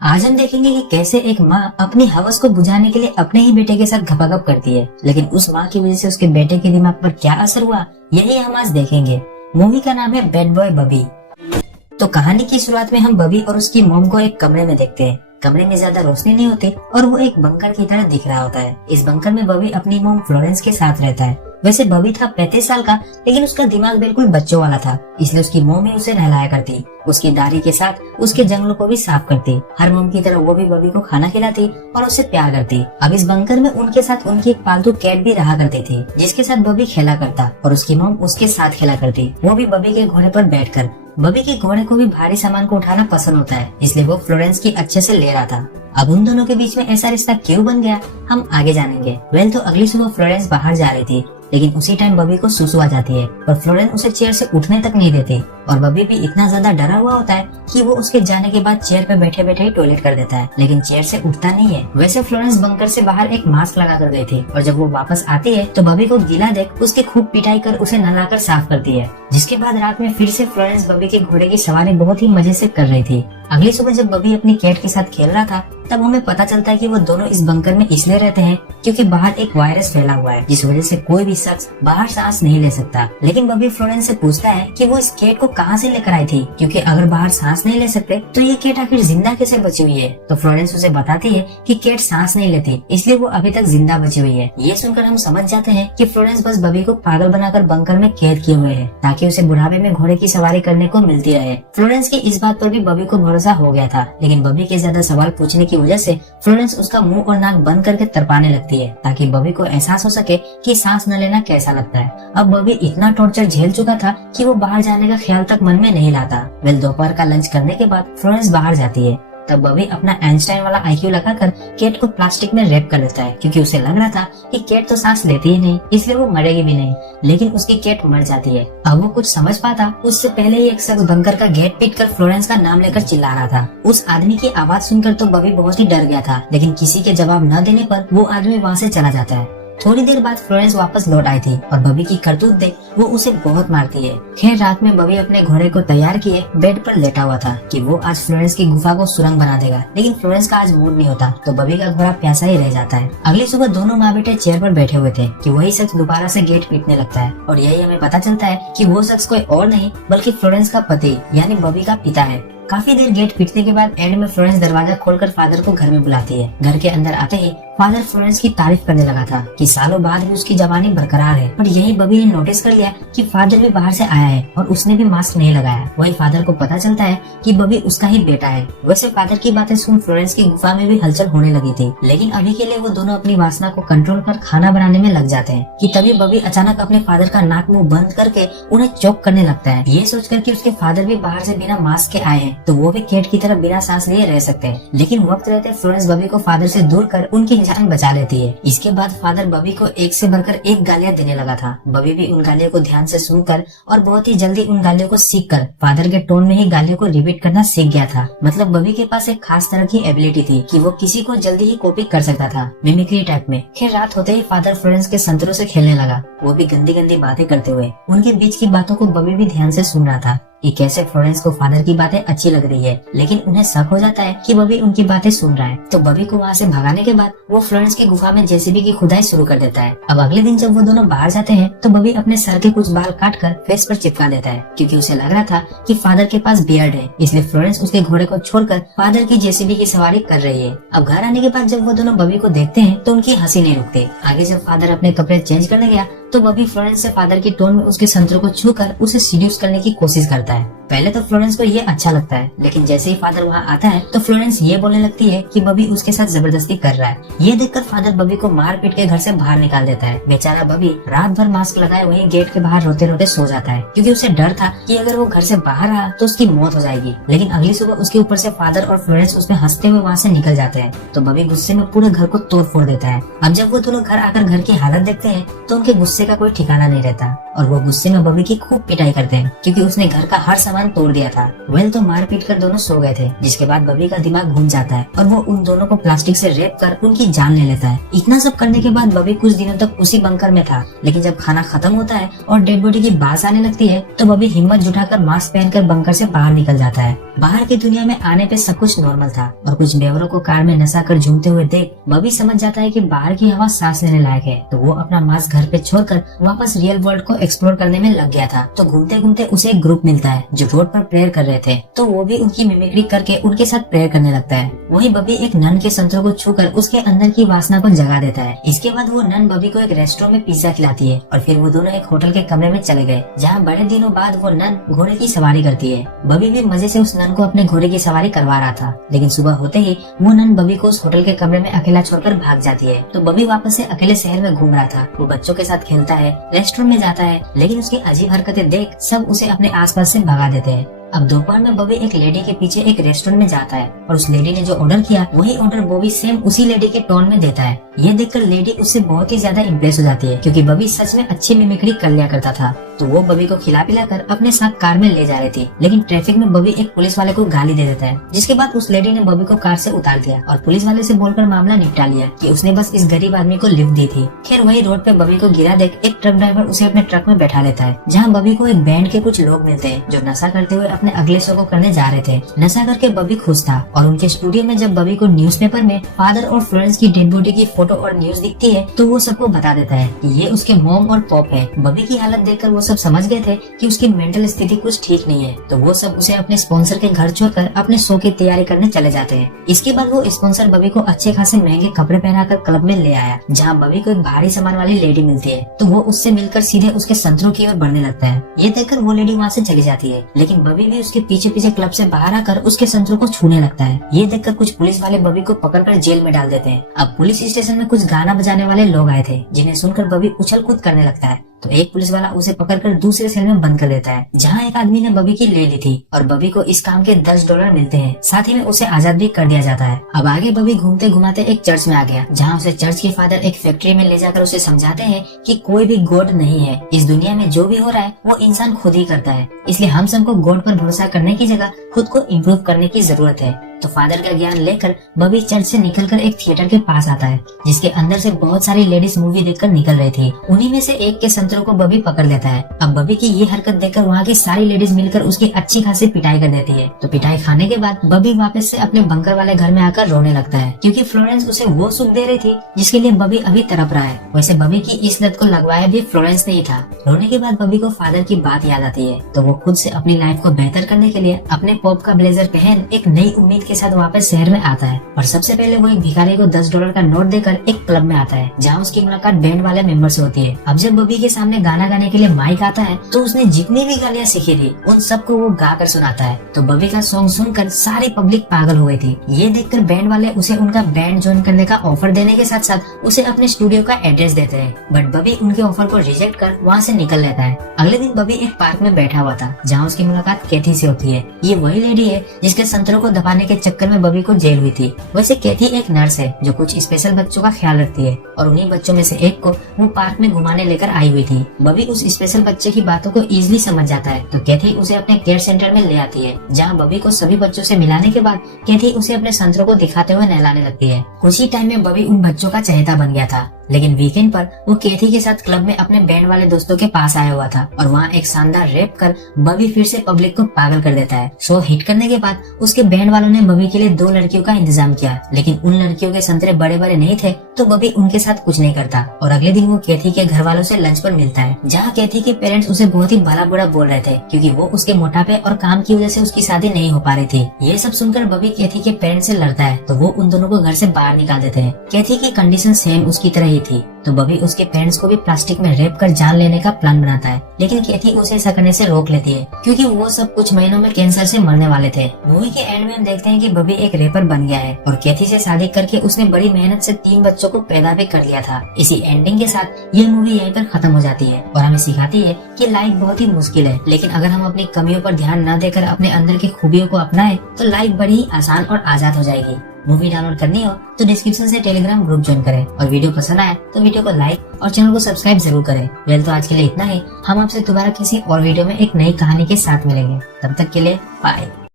आज हम देखेंगे कि कैसे एक माँ अपनी हवस को बुझाने के लिए अपने ही बेटे के साथ घपाघप करती है, लेकिन उस माँ की वजह से उसके बेटे के दिमाग पर क्या असर हुआ, यही हम आज देखेंगे। मूवी का नाम है बैड बॉय बबी। तो कहानी की शुरुआत में हम बबी और उसकी मॉम को एक कमरे में देखते हैं। कमरे में ज्यादा रोशनी नहीं होती और वो एक बंकर की तरह दिख रहा होता है। इस बंकर में बबी अपनी मॉम फ्लोरेंस के साथ रहता है। वैसे बबी था 35 साल का, लेकिन उसका दिमाग बिल्कुल बच्चों वाला था, इसलिए उसकी मॉम ही उसे नहलाया करती। उसकी दाढ़ी के साथ उसके जंगलों को भी साफ करती। हर मॉम की तरह वो भी बबी को खाना खिलाती और उससे प्यार करती। अब इस बंकर में उनके साथ उनकी एक पालतू कैट भी रहा करती थी, जिसके साथ बबी खेला करता और उसकी मॉम उसके साथ खेला करती, वो भी बबी के घोड़े पर बैठकर। बबी के घोड़े को भी भारी सामान को उठाना पसंद होता है, इसलिए वो फ्लोरेंस की अच्छे से ले रहा था। अब उन दोनों के बीच में ऐसा रिश्ता क्यों बन गया, हम आगे जानेंगे। तो अगली सुबह फ्लोरेंस बाहर जा रही थी, लेकिन उसी टाइम बबी को सुसु आ जाती है और फ्लोरेंस उसे चेयर से उठने तक नहीं देती। और बबी भी इतना ज्यादा डरा हुआ होता है कि वो उसके जाने के बाद चेयर पे बैठे बैठे ही टॉयलेट कर देता है, लेकिन चेयर से उठता नहीं है। वैसे फ्लोरेंस बंकर से बाहर एक मास्क लगा कर गई थी और जब वो वापस आती है तो बबी को गीला देख उसकी खूब पिटाई कर उसे नहलाकर साफ करती है। जिसके बाद रात में फिर से फ्लोरेंस बबी के घोड़े की सवारी बहुत ही मजे से कर रही थी। अगली सुबह जब बबी अपनी कैट के साथ खेल रहा था, तब हमें पता चलता है कि वो दोनों इस बंकर में इसलिए रहते हैं क्योंकि बाहर एक वायरस फैला हुआ है, जिस वजह से कोई भी शख्स बाहर सांस नहीं ले सकता। लेकिन बबी फ्लोरेंस से पूछता है कि वो इस कैट को कहाँ से लेकर आई थी, क्योंकि अगर बाहर सांस नहीं ले सकते तो ये कैट आखिर जिंदा कैसे बची हुई है। तो फ्लोरेंस उसे बताती है कि कैट सांस नहीं लेती, इसलिए वो अभी तक जिंदा बची हुई है। ये सुनकर हम समझ जाते हैं कि फ्लोरेंस बस बबी को पागल बनाकर बंकर में कैद किए हुए है, ताकि उसे बुढ़ापे में घोड़े की सवारी करने को मिलती रहे। फ्लोरेंस की इस बात पर भी बबी को भरोसा हो गया था, लेकिन बबी के ज्यादा सवाल पूछने की वजह से फ्लोरेंस उसका मुंह और नाक बंद करके तड़पाने लगती है, ताकि बबी को एहसास हो सके कि सांस न लेना कैसा लगता है। अब बबी इतना टॉर्चर झेल चुका था कि वो बाहर जाने का ख्याल तक मन में नहीं लाता। दोपहर का लंच करने के बाद फ्लोरेंस बाहर जाती है, तब बबी अपना आइंस्टाइन वाला आईक्यू लगाकर कैट को प्लास्टिक में रैप कर देता है, क्योंकि उसे लग रहा था कि कैट तो सांस लेती ही नहीं, इसलिए वो मरेगी भी नहीं। लेकिन उसकी कैट मर जाती है। अब वो कुछ समझ पाता उससे पहले ही एक शख्स बंकर का गेट पीटकर फ्लोरेंस का नाम लेकर चिल्ला रहा था। उस आदमी की आवाज सुनकर तो बबी बहुत ही डर गया था, लेकिन किसी के जवाब न देने पर वो आदमी वहाँ से चला जाता है। थोड़ी देर बाद फ्लोरेंस वापस लौट आई थी और बबी की करतूत देख वो उसे बहुत मारती है। खैर रात में बबी अपने घोड़े को तैयार किए बेड पर लेटा हुआ था कि वो आज फ्लोरेंस की गुफा को सुरंग बना देगा, लेकिन फ्लोरेंस का आज मूड नहीं होता, तो बबी का घोड़ा प्यासा ही रह जाता है। अगली सुबह दोनों माँ बेटे चेयर पर बैठे हुए थे कि वही शख्स दोबारा से गेट पीटने लगता है और यही हमें पता चलता है कि वो शख्स कोई और नहीं बल्कि फ्लोरेंस का पति यानी बबी का पिता है। काफी देर गेट पीटने के बाद एंड में फ्लोरेंस दरवाजा खोलकर फादर को घर में बुलाती है। घर के अंदर आते ही फादर फ्लोरेंस की तारीफ करने लगा था कि सालों बाद भी उसकी जवानी बरकरार है, पर यही बबी ने नोटिस कर लिया कि फादर भी बाहर से आया है और उसने भी मास्क नहीं लगाया। वही फादर को पता चलता है कि बबी उसका ही बेटा है। वैसे फादर की बातें सुन फ्लोरेंस की गुफा में भी हलचल होने लगी थी, लेकिन अभी के लिए वो दोनों अपनी वासना को कंट्रोल कर खाना बनाने में लग जाते हैं कि तभी बबी अचानक अपने फादर का नाक मुंह बंद करके उन्हें चौक करने लगता है। ये सोचकर कि उसके फादर भी बाहर से बिना मास्क के आए हैं, तो वो भी कैट की तरह बिना सांस लिए रह सकते हैं। लेकिन वक्त रहते फ्लोरेंस बबी को फादर से दूर कर उनकी जान बचा लेती है। इसके बाद फादर बबी को एक से बढ़कर एक गालियां देने लगा था। बबी भी उन गालियों को ध्यान से सुनकर और बहुत ही जल्दी उन गालियों को सीखकर फादर के टोन में ही गालियों को रिपीट करना सीख गया था। मतलब बबी के पास एक खास तरह की एबिलिटी थी कि वो किसी को जल्दी ही कॉपी कर सकता था, मिमिक्री टाइप में। खैर रात होते ही फादर फ्लोरेंस के संतरों से खेलने लगा, वो भी गंदी गंदी बातें करते हुए। उनके बीच की बातों को बबी भी ध्यान से सुन रहा था कि कैसे फ्लोरेंस को फादर की बातें अच्छी लग रही है, लेकिन उन्हें शक हो जाता है कि बबी उनकी बातें सुन रहा है। तो बबी को वहाँ से भगाने के बाद वो फ्लोरेंस की गुफा में जेसीबी की खुदाई शुरू कर देता है। अब अगले दिन जब वो दोनों बाहर जाते हैं तो बबी अपने सर के कुछ बाल काट कर फेस पर चिपका देता है, क्योंकि उसे लग रहा था कि फादर के पास बियर्ड है, इसलिए फ्लोरेंस उसके घोड़े को छोड़कर फादर की जेसीबी की सवारी कर रही है। अब घर आने के बाद जब वो दोनों बबी को देखते हैं तो उनकी हंसी नहीं रुकती। आगे जब फादर अपने कपड़े चेंज करने गया तो बबी फ्लोरेंस से फादर की टोन में उसके संतरों को छूकर उसे सीड्यूस करने की कोशिश करता है। पहले तो फ्लोरेंस को ये अच्छा लगता है, लेकिन जैसे ही फादर वहाँ आता है तो फ्लोरेंस ये बोलने लगती है कि बबी उसके साथ जबरदस्ती कर रहा है। ये देखकर फादर बबी को मार पीट के घर से बाहर निकाल देता है। बेचारा बबी रात भर मास्क लगाए वहीं गेट के बाहर रोते रोते सो जाता है, क्योंकि उसे डर था कि अगर वो घर से बाहर आया तो उसकी मौत हो जाएगी। लेकिन अगली सुबह उसके ऊपर से फादर और फ्लोरेंस उसमें हंसते हुए वहाँ से निकल जाते हैं, तो बबी गुस्से में पूरे घर को तोड़ फोड़ देता है। अब जब वो दोनों घर आकर घर की हालत देखते हैं तो उनके गुस्से गुस्से का कोई ठिकाना नहीं रहता और वो गुस्से में बॉबी की खूब पिटाई करते हैं क्योंकि उसने घर का हर सामान तोड़ दिया था। वेल तो मार पीट कर दोनों सो गए थे, जिसके बाद बॉबी का दिमाग घूम जाता है और वो उन दोनों को प्लास्टिक से रेप कर उनकी जान ले लेता है। इतना सब करने के बाद बॉबी कुछ दिनों तक उसी बंकर में था, लेकिन जब खाना खत्म होता है और डेड बॉडी की बात आने लगती है तो बॉबी हिम्मत जुटाकर मास्क पहनकर बंकर से बाहर निकल जाता है। बाहर की दुनिया में आने पे सब कुछ नॉर्मल था और कुछ बेवरों को कार में नशा कर झूमते हुए देख बॉबी समझ जाता है कि बाहर की हवा सांस लेने लायक है। तो वो अपना मास्क घर पे छोड़कर वापस रियल वर्ल्ड को एक्सप्लोर करने में लग गया था। तो घूमते घूमते उसे एक ग्रुप मिलता है जो रोड पर प्रेयर कर रहे थे, तो वो भी उनकी मिमिक्री करके उनके साथ प्रेयर करने लगता है। वहीं बॉबी एक नन के संतरों को छूकर उसके अंदर की वासना को जगा देता है। इसके बाद वो नन बॉबी को एक रेस्टोरेंट में पिज्जा खिलाती है और फिर वो दोनों एक होटल के कमरे में चले गए, जहाँ बड़े दिनों बाद वो नन घोड़े की सवारी करती है। बॉबी भी मजे से उस नन को अपने घोड़े की सवारी करवा रहा था, लेकिन सुबह होते ही वो नन बॉबी को उस होटल के कमरे में अकेला छोड़कर भाग जाती है। तो बॉबी वापस से अकेले शहर में घूम रहा था। वो बच्चों के साथ खेलता है, रेस्टोरेंट में जाता है, लेकिन उसकी अजीब हरकतें देख सब उसे अपने आसपास से भगा देते हैं। अब दोपहर में बॉबी एक लेडी के पीछे एक रेस्टोरेंट में जाता है और उस लेडी ने जो ऑर्डर किया वही ऑर्डर बॉबी सेम उसी लेडी के टोन में देता है। ये देखकर लेडी उससे बहुत ही ज्यादा इम्प्रेस हो जाती है क्योंकि बॉबी सच में अच्छी मिमिक्री कर लिया करता था। तो वो बॉबी को खिला पिला कर अपने साथ कार में ले जा रही थी, लेकिन ट्रैफिक में बॉबी एक पुलिस वाले को गाली दे देता है, जिसके बाद उस लेडी ने बॉबी को कार से उतार दिया और पुलिस वाले से बोलकर मामला निपटा लिया कि उसने बस इस गरीब आदमी को लिफ्ट दी थी। खैर वही रोड पे बॉबी को गिरा देख एक ट्रक ड्राइवर उसे अपने ट्रक में बैठा लेता है, जहाँ बॉबी को एक बैंड के कुछ लोग मिलते हैं जो नशा करते हुए अपने अगले शो को करने जा रहे थे। नशा करके बॉबी खुश था और उनके स्टूडियो में जब बॉबी को न्यूज़पेपर में फादर और फ्लोरेंस की डेड बॉडी की फोटो और न्यूज दिखती है तो वो सबको बता देता है कि ये उसके मॉम और पॉप है। बॉबी की हालत देखकर वो सब समझ गए थे कि उसकी मेंटल स्थिति कुछ ठीक नहीं है, तो वो सब उसे अपने स्पॉन्सर के घर छोड़कर अपने शो की तैयारी करने चले जाते हैं। इसके बाद वो स्पॉन्सर बॉबी को अच्छे खासे महंगे कपड़े पहनाकर क्लब में ले आया, जहाँ बॉबी को एक भारी सामान वाली लेडी मिलती है। तो वो उससे मिलकर सीधे उसके संतरों की ओर बढ़ने लगता है। ये देखकर वो लेडी वहाँ से चली जाती है, लेकिन बॉबी भी उसके पीछे पीछे क्लब से बाहर आकर उसके संतरों को छूने लगता है। ये देखकर कुछ पुलिस वाले बॉबी को पकड़कर जेल में डाल देते हैं। अब पुलिस स्टेशन में कुछ गाना बजाने वाले लोग आए थे, जिन्हें सुनकर बॉबी उछल कूद करने लगता है। तो एक पुलिस वाला उसे पकड़कर दूसरे सेल में बंद कर देता है, जहाँ एक आदमी ने बॉबी की ले ली थी और बॉबी को इस काम के $10 मिलते हैं। साथ ही में उसे आजाद भी कर दिया जाता है। अब आगे बॉबी घूमते घुमाते एक चर्च में आ गया, जहाँ उसे चर्च के फादर एक फैक्ट्री में ले जाकर उसे समझाते हैं कि कोई भी गॉड नहीं है, इस दुनिया में जो भी हो रहा है वो इंसान खुद ही करता है, इसलिए हम सबको गॉड पर भरोसा करने की जगह खुद को इम्प्रूव करने की जरूरत है। तो फादर का ज्ञान लेकर बॉबी चर्च से निकलकर एक थिएटर के पास आता है, जिसके अंदर से बहुत सारी लेडीज मूवी देखकर निकल रही थी। उन्हीं में से एक के संतरों को बॉबी पकड़ लेता है। अब बॉबी की ये हरकत देखकर वहाँ की सारी लेडीज मिलकर उसकी अच्छी खासी पिटाई कर देती है। तो पिटाई खाने के बाद बॉबी वापस से अपने बंकर वाले घर में आकर रोने लगता है, क्योंकि फ्लोरेंस उसे वो सुख दे रही थी जिसके लिए बॉबी अभी तड़प रहा है। वैसे बॉबी की इस लत को लगवाया भी फ्लोरेंस ने ही था। रोने के बाद बॉबी को फादर की बात याद आती है, तो वो खुद से अपनी लाइफ को बेहतर करने के लिए अपने पॉप का ब्लेजर पहन एक नई उम्मीद के साथ वापस शहर में आता है। और सबसे पहले वो एक भिखारी को $10 का नोट देकर एक क्लब में आता है, जहाँ उसकी मुलाकात बैंड वाले मेंबर से होती है। अब जब बॉबी के सामने गाना गाने के लिए माइक आता है, तो उसने जितनी भी गालियाँ सीखी थी उन सबको वो गा कर सुनाता है। तो बॉबी का सॉन्ग सुनकर सारी पब्लिक पागल हो गई थी। ये देखकर बैंड वाले उसे उनका बैंड ज्वाइन करने का ऑफर देने के साथ साथ उसे अपने स्टूडियो का एड्रेस देते हैं, बट बॉबी उनके ऑफर को रिजेक्ट कर वहाँ से निकल लेता है। अगले दिन बॉबी एक पार्क में बैठा हुआ था, जहाँ उसकी मुलाकात कैथी से होती है। ये वही लेडी है जिसके संतरों को दबाने के चक्कर में बॉबी को जेल हुई थी। वैसे कैथी एक नर्स है जो कुछ स्पेशल बच्चों का ख्याल रखती है, और उन्हीं बच्चों में से एक को वो पार्क में घुमाने लेकर आई हुई थी। बॉबी उस स्पेशल बच्चे की बातों को इजीली समझ जाता है, तो कैथी उसे अपने केयर सेंटर में ले आती है, जहाँ बॉबी को सभी बच्चों से मिलाने के बाद कैथी उसे अपने संतरों को दिखाते हुए नहलाने लगती है। कुछ ही टाइम में बॉबी उन बच्चों का चहेता बन गया था, लेकिन वीकेंड पर वो कैथी के साथ क्लब में अपने बैंड वाले दोस्तों के पास आया हुआ था, और वहाँ एक शानदार रैप कर बॉबी फिर से पब्लिक को पागल कर देता है। शो हिट करने के बाद उसके बैंड वालों ने बॉबी के लिए 2 लड़कियों का इंतजाम किया, लेकिन उन लड़कियों के संतरे बड़े बड़े नहीं थे, तो बॉबी उनके साथ कुछ नहीं करता। और अगले दिन वो कैथी के घर वालों से लंच पर मिलता है, जहाँ कैथी के पेरेंट्स उसे बहुत ही भला बुरा बोल रहे थे, क्योंकि वो उसके मोटापे और काम की वजह से उसकी शादी नहीं हो पा रही थी। ये सब सुनकर बॉबी कैथी के पेरेंट्स से लड़ता है, तो वो उन दोनों को घर से बाहर निकाल देते हैं। कैथी की कंडीशन सेम उसकी तरह ही थी, तो बॉबी उसके पेरेंट्स को भी प्लास्टिक में रेप कर जान लेने का प्लान बनाता है, लेकिन कैथी उसे ऐसा करने से रोक लेती है, क्योंकि वो सब कुछ महीनों में कैंसर से मरने वाले थे। मूवी के एंड में हम देखते हैं कि बॉबी एक रेपर बन गया है, और कैथी से शादी करके उसने बड़ी मेहनत से 3 बच्चों को पैदा भी कर लिया था। इसी एंडिंग के साथ ये मूवी यहीं पर खत्म हो जाती है, और हमें सिखाती है कि लाइफ बहुत ही मुश्किल है, लेकिन अगर हम अपनी कमियों पर ध्यान न देकर अपने अंदर की खूबियों को अपनाएं, तो लाइफ बड़ी ही आसान और आजाद हो जाएगी। मूवी डाउनलोड करनी हो तो डिस्क्रिप्शन से टेलीग्राम ग्रुप ज्वाइन करें, और वीडियो पसंद आए तो वीडियो को लाइक और चैनल को सब्सक्राइब जरूर करें। वेल, तो आज के लिए इतना ही। हम आपसे दोबारा किसी और वीडियो में एक नई कहानी के साथ मिलेंगे। तब तक के लिए बाय।